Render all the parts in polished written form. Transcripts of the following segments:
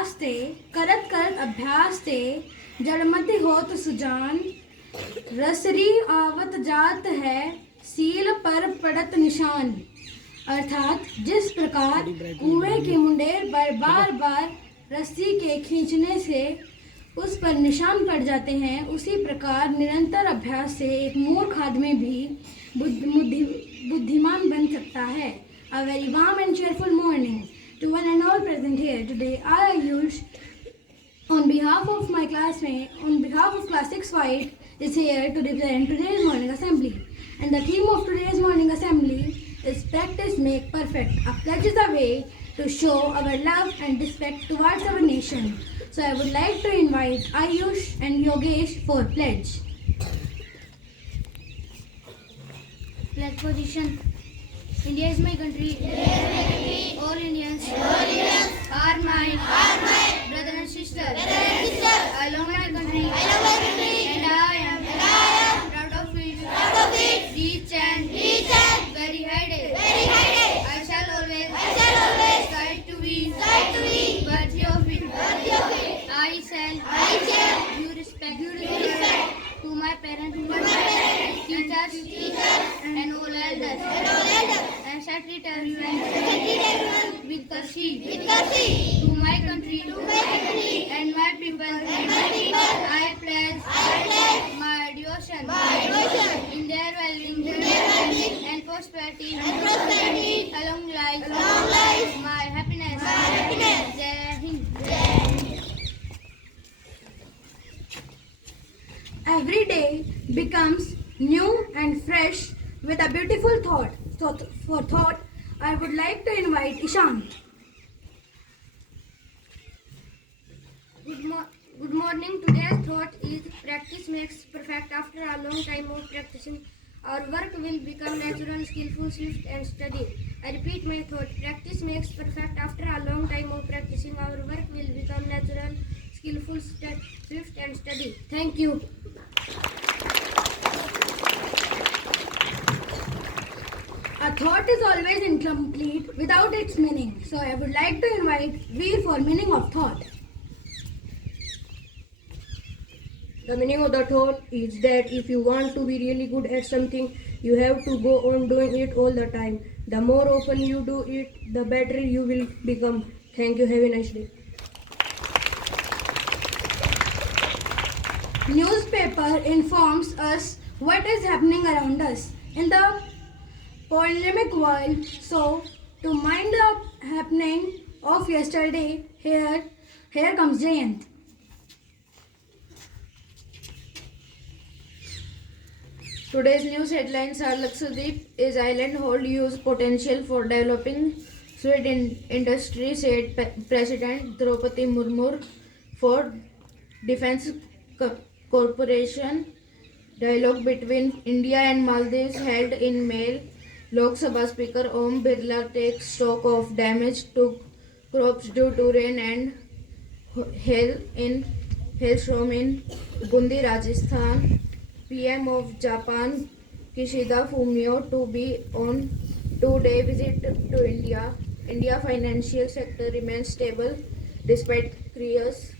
अभ्यास ते करत करत अभ्यास ते जड़मति होत सुजान रसरी आवत जात है सील पर पड़त निशान। अर्थात जिस प्रकार कुएं के मुंडेर पर बार बार रस्सी के खींचने से उस पर निशान पड़ जाते हैं, उसी प्रकार निरंतर अभ्यास से एक मूर्ख आदमी भी बुद्धिमान बन सकता है। A very warm and cheerful morning to one and all present here. Today I, Ayush, on behalf of my classmate, on behalf of class 6 White, is here to represent today's morning assembly. And the theme of today's morning assembly is Practice Make Perfect. A pledge is a way to show our love and respect towards our nation. So I would like to invite Ayush and Yogesh for pledge. Pledge position. India is my country. All Indians are my brother and sister. I love my country. And I am proud of it. Each and very high day. I shall always strive to be worthy of it. I shall give respect to my parents, teachers, and all elders. And shall treat everyone with courtesy. To my country and my people, I pledge my devotion in their well-being and prosperity. Along life, my happiness. Jai Hind. Every day becomes new and fresh with a beautiful thought. So for thought, I would like to invite Ishant. Good morning. Today's thought is practice makes perfect. After a long time of practicing, our work will become natural, skillful, swift, and steady. I repeat my thought. Practice makes perfect. After a long time of practicing, our work will become natural, skillful, swift, and steady. Thank you. A thought is always incomplete without its meaning. So I would like to invite Veer for meaning of thought. The meaning of the thought is that if you want to be really good at something, you have to go on doing it all the time. The more often you do it, the better you will become. Thank you. Have a nice day. Newspaper informs us what is happening around us in the polemic world. So to mind the happening of yesterday, here comes Jayant. Today's news headlines are Lakshadweep is island hold huge potential for developing sweet industry, said President Draupadi Murmu. For Defense Corporation dialogue between India and Maldives held in May. Lok Sabha Speaker Om Birla takes stock of damage to crops due to rain and hailstorm in Bundi, Rajasthan. PM of Japan Kishida Fumio to be on 2-day visit to India. India financial sector remains stable despite chaos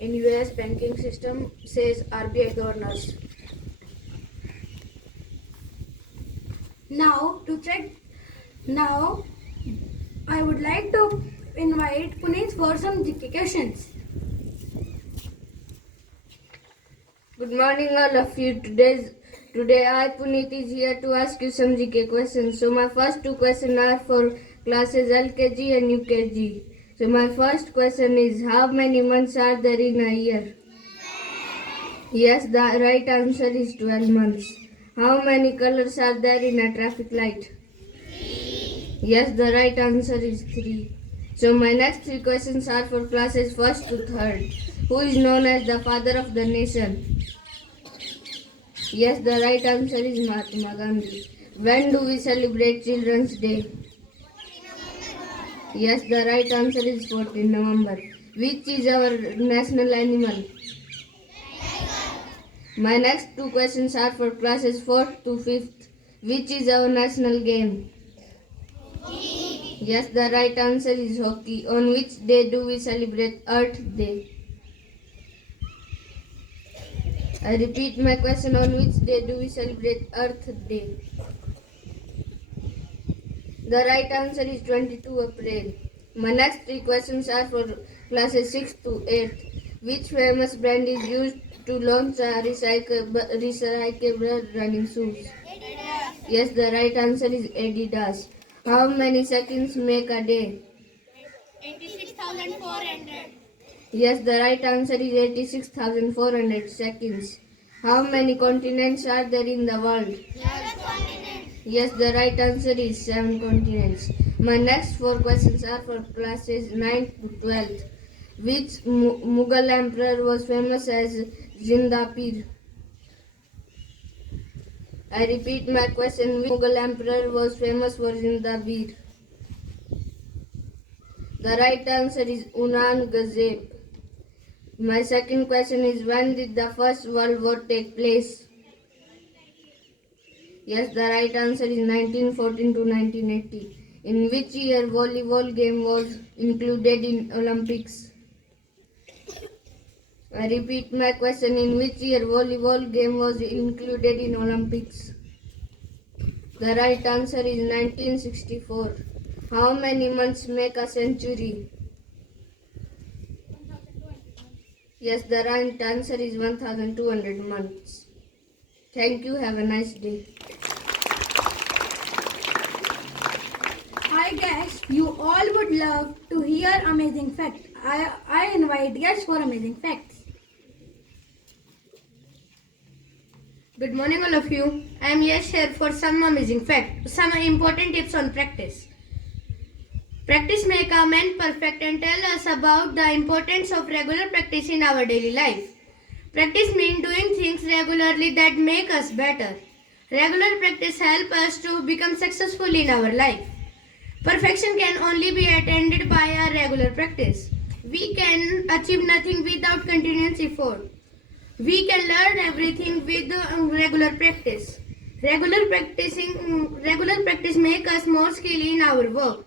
in US banking system, says RBI governors. Now I would like to invite Puneet for some GK questions. Good morning, all of you. Today I, Puneet, is here to ask you some GK questions. So my first two questions are for classes LKG and UKG. So my first question is, how many months are there in a year? Yes, the right answer is 12 months. How many colors are there in a traffic light? Yes, the right answer is 3. So my next three questions are for classes 1st to 3rd. Who is known as the father of the nation? Yes, the right answer is Mahatma Gandhi. When do we celebrate Children's Day? Yes, the right answer is 14 November. Which is our national animal? My next two questions are for classes 4th to 5th. Which is our national game? Yes, the right answer is hockey. On which day do we celebrate Earth Day? I repeat my question. On which day do we celebrate Earth Day? The right answer is 22 April. My next three questions are for classes 6 to 8. Which famous brand is used to launch a recyclable running shoes? Adidas. Yes, the right answer is Adidas. How many seconds make a day? 86,400. Yes, the right answer is 86,400 seconds. How many continents are there in the world? 11 continents. Yes, the right answer is 7 continents. My next 4 questions are for classes 9 to 12. Which Mughal emperor was famous as Zindapir? I repeat my question. Which Mughal emperor was famous for Zindapir? The right answer is Aurangzeb. My second question is, when did the First World War take place? Yes, the right answer is 1914 to 1980. In which year volleyball game was included in Olympics? I repeat my question. In which year volleyball game was included in Olympics? The right answer is 1964. How many months make a century? Yes, the right answer is 1200 months. Thank you. Have a nice day. I guess you all would love to hear amazing facts. I invite guests for amazing facts. Good morning, all of you. I am Yash here for some amazing facts, some important tips on practice. Practice make a man perfect and tell us about the importance of regular practice in our daily life. Practice means doing things regularly that make us better. Regular practice helps us to become successful in our life. Perfection can only be attained by a regular practice. We can achieve nothing without continuous effort. We can learn everything with regular practice. Regular practice make us more skilled in our work.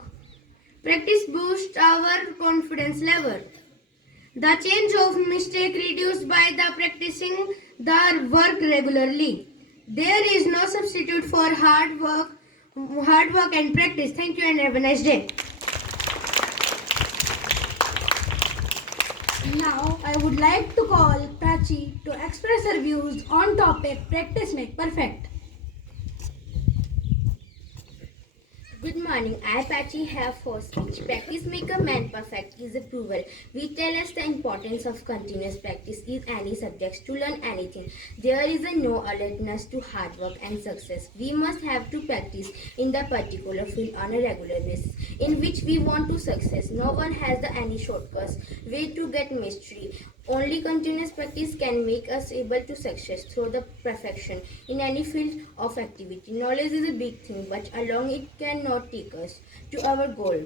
Practice boosts our confidence level. The chance of mistake reduced by the practicing the work regularly. There is no substitute for hard work and practice. Thank you and have a nice day. Now I would like to call Prachi to express her views on topic practice make perfect. Good morning. I Pachi have for speech. Practice make a man perfect is approval. We tell us the importance of continuous practice in any subjects to learn anything. There is a no alertness to hard work and success. We must have to practice in the particular field on a regular basis in which we want to success. No one has the any shortcuts way to get mastery. Only continuous practice can make us able to success through the perfection in any field of activity. Knowledge is a big thing, but along it cannot take us to our goal.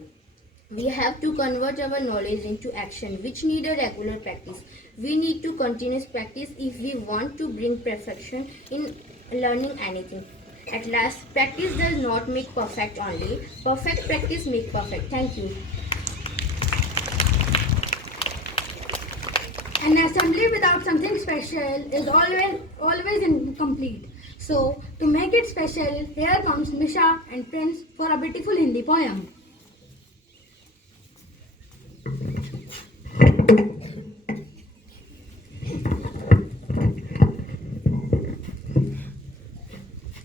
We have to convert our knowledge into action, which need a regular practice. We need to continuous practice if we want to bring perfection in learning anything. At last, practice does not make perfect only. Perfect practice make perfect. Thank you. An assembly without something special is always incomplete. So, to make it special, here comes Misha and Prince for a beautiful Hindi poem.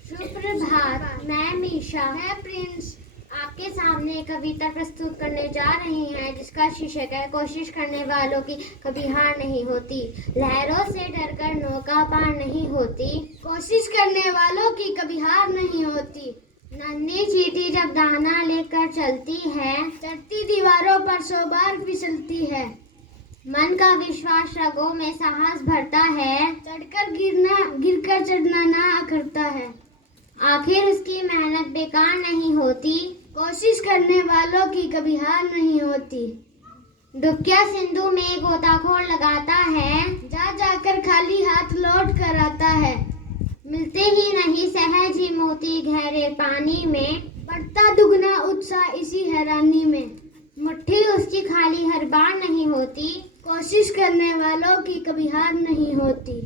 सुप्रभात। मैं मीशा, मैं Prince आपके सामने कविता प्रस्तुत करने जा रही हैं जिसका शीर्षक है कोशिश करने वालों की कभी हार नहीं होती। लहरों से डरकर नौका पार नहीं होती, कोशिश करने वालों की कभी हार नहीं होती। नन्ही चींटी जब दाना लेकर चलती है, चढ़ती दीवारों पर 100 बार फिसलती है। मन का विश्वास रगों में साहस भरता है, गिरकर चढ़ना ना करता है। आखिर उसकी मेहनत बेकार नहीं होती, कोशिश करने वालों की कभी हार नहीं होती। डुबकिया सिंधु में गोताखोर लगाता है, जा जाकर खाली हाथ लौट कर आता है। मिलते ही नहीं सहज ही मोती गहरे पानी में, बढ़ता दुगना उत्साह इसी हैरानी में, मुट्ठी उसकी खाली हर बार नहीं होती, कोशिश करने वालों की कभी हार नहीं होती।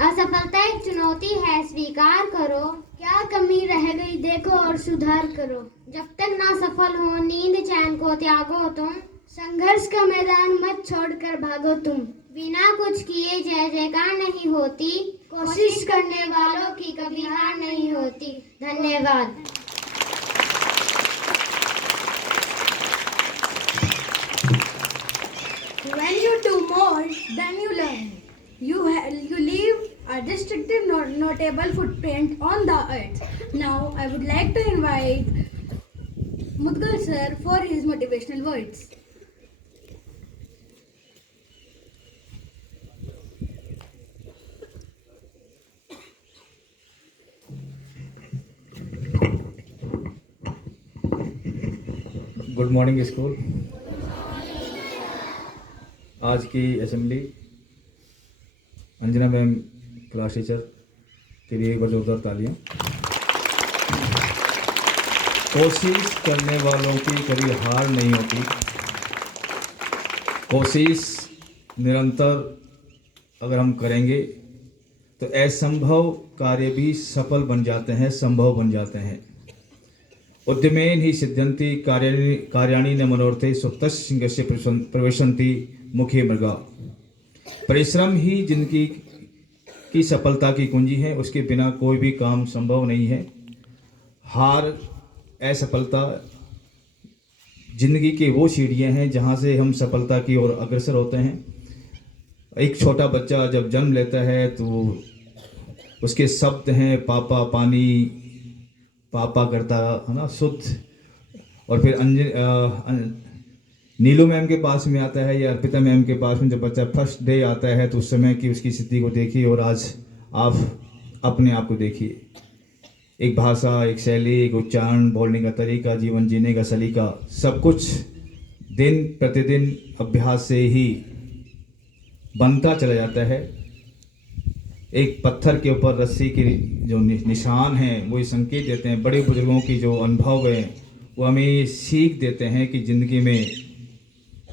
असफलता एक चुनौती है, स्वीकार करो, क्या कमी रह गई देखो और सुधार करो। जब तक ना सफल हो नींद चैन को त्यागो तुम, संघर्ष का मैदान मत छोड़कर भागो तुम। बिना कुछ किए जय जयकार नहीं होती, कोशिश करने वालों की कभी हार नहीं होती। धन्यवाद। When you do more, then you learn. You leave a distinctive, notable footprint on the earth. Now, I would like to invite Mudgal sir for his motivational words. Good morning school. आज की assembly Anjana ma'am class teacher के लिए एक बार जोरदार तालियां। कोशिश करने वालों की कभी हार नहीं होती, कोशिश निरंतर अगर हम करेंगे तो असंभव कार्य भी सफल बन जाते हैं, संभव बन जाते हैं। उद्यमेन ही सिद्ध्यन्ति कार्याणि न मनोरथे सुप्तस्य सिंहस्य प्रविशन्ति मुखे मृगा। परिश्रम ही जिंदगी की सफलता की कुंजी है, उसके बिना कोई भी काम संभव नहीं है। हार, असफलता जिंदगी के वो सीढ़ियाँ हैं जहाँ से हम सफलता की ओर अग्रसर होते हैं। एक छोटा बच्चा जब जन्म लेता है तो उसके शब्द हैं पापा पानी, पापा करता है ना शुद्ध, और फिर नीलू मैम के पास में आता है या अर्पिता मैम के पास में जब बच्चा फर्स्ट डे आता है तो उस समय की उसकी स्थिति को देखिए और आज आप अपने आप को देखिए। एक भाषा, एक शैली, एक उच्चारण, बोलने का तरीका, जीवन जीने का सलीका, सब कुछ दिन प्रतिदिन अभ्यास से ही बनता चला जाता है। एक पत्थर के ऊपर रस्सी के जो निशान हैं वो ये संकेत देते हैं। बड़े बुजुर्गों की जो अनुभव है वो हमें सीख देते हैं कि ज़िंदगी में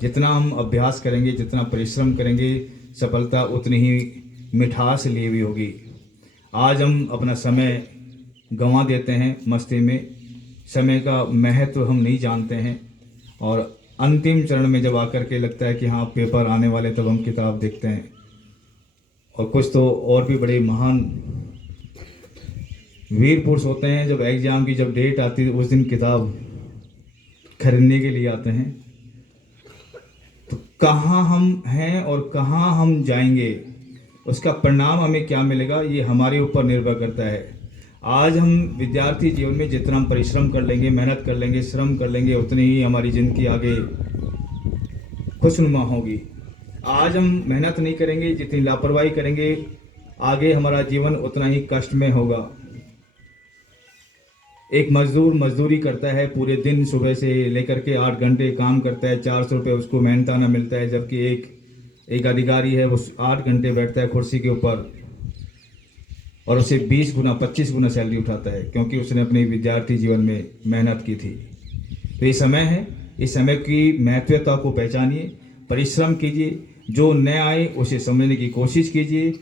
जितना हम अभ्यास करेंगे, जितना परिश्रम करेंगे, सफलता उतनी ही मिठास लिए हुई होगी। आज हम अपना समय गंवा देते हैं मस्ती में, समय का महत्व हम नहीं जानते हैं, और अंतिम चरण में जब आकर के लगता है कि हाँ पेपर आने वाले, तब हम किताब देखते हैं। और कुछ तो और भी बड़े महान वीर पुरुष होते हैं, जब एग्ज़ाम की जब डेट आती है उस दिन किताब खरीदने के लिए आते हैं। तो कहाँ हम हैं और कहाँ हम जाएंगे, उसका परिणाम हमें क्या मिलेगा, ये हमारे ऊपर निर्भर करता है। आज हम विद्यार्थी जीवन में जितना हम परिश्रम कर लेंगे, मेहनत कर लेंगे, श्रम कर लेंगे, उतनी ही हमारी ज़िंदगी आगे खुशनुमा होगी। आज हम मेहनत नहीं करेंगे, जितनी लापरवाही करेंगे, आगे हमारा जीवन उतना ही कष्ट में होगा। एक मजदूर मजदूरी करता है पूरे दिन, सुबह से लेकर के 8 घंटे काम करता है, 400 रुपये उसको मेहनताना मिलता है, जबकि एक अधिकारी है वो 8 घंटे बैठता है कुर्सी के ऊपर और उसे 20 गुना 25 गुना सैलरी उठाता है, क्योंकि उसने अपने विद्यार्थी जीवन में मेहनत की थी। तो ये समय है, इस समय की महत्वता को पहचानिए, परिश्रम कीजिए, जो न आए उसे समझने की कोशिश कीजिए,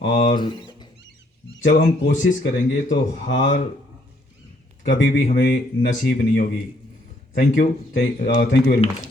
और जब हम कोशिश करेंगे तो हार कभी भी हमें नसीब नहीं होगी। Thank you very much.